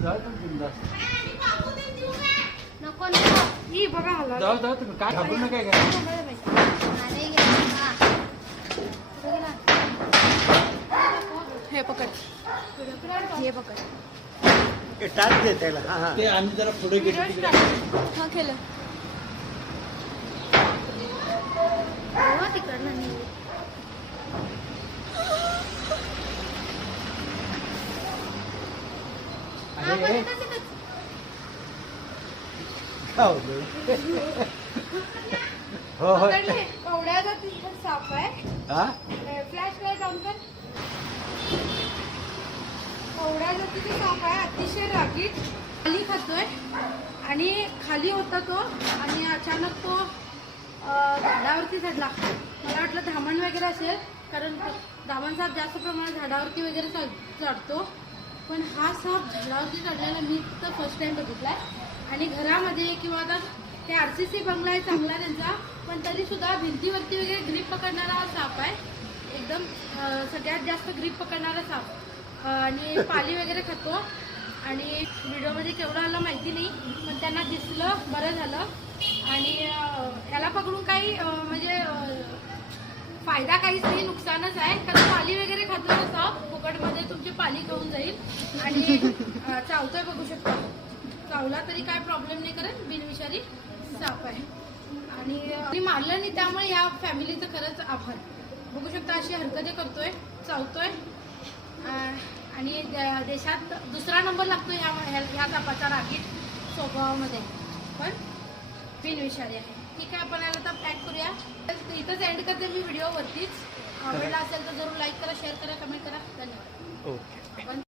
नको नको ही बघा हलवा. जाऊ जाऊ तुम्ही काय घाबरू नका काय. हे पकड हे पकड टाच दे त्याला. हा हा ते आम्ही जरा पुढे गेलो तिकडे. हा केलं तिकडनं नाही. अरे हो हो कवड्याचा तिथं साप आहे. हा फ्लॅश लाईट ऑन कर. कवड्या जातीचा साप आहे, अतिशय रागीट. खाली खातोय आणि खाली होता तो आणि अचानक तो झाडावरती चढला. मला वाटलं धामण वगैरे असेल, कारण धामण साप जास्त प्रमाणात झाडावरती वगैरे चढतो, पण हा साप झाडावरती चढलेला मी तर फर्स्ट टाइम बघितलाय. आणि घरामध्ये किंवा आता ते RCC बंगला आहे चांगला त्यांचा, पण तरी सुद्धा भिंतीवरती वगैरे ग्रीप पकडणारा हा साप आहे. एकदम सगळ्यात जास्त ग्रीप पकडणारा साप. आणि पाली वगैरे खातो. आणि व्हिडिओमध्ये केवढं आलं माहिती नाही, पण त्यांना दिसलं बरं झालं. आणि याला पकडून काही म्हणजे फायदा काहीच नाही, नुकसानच आहे. कारण पाली वगैरे खातो ना साप, फुकटमध्ये तुमची पाली खाऊन जाईल. आणि चावतोय बघू शकता, चावला तरी काय प्रॉब्लेम नाही करत, बिनविषारी साप आहे. आणि मारलं नाही, त्यामुळे या फॅमिलीचं खरंच आभार. बघू शकता अशी हरकती करतोय, चावतोय. आणि देशात दुसरा नंबर लागतो ह्या सापाचा रागीट स्वभावामध्ये, पण बिनविषारी आहे. ठीक आहे, आपण याला तर पॅक करूया. इथंच एंड करते मी व्हिडिओ वरतीच. आवडला असेल तर जरूर लाईक करा, शेअर करा, कमेंट करा. धन्यवाद. ओके.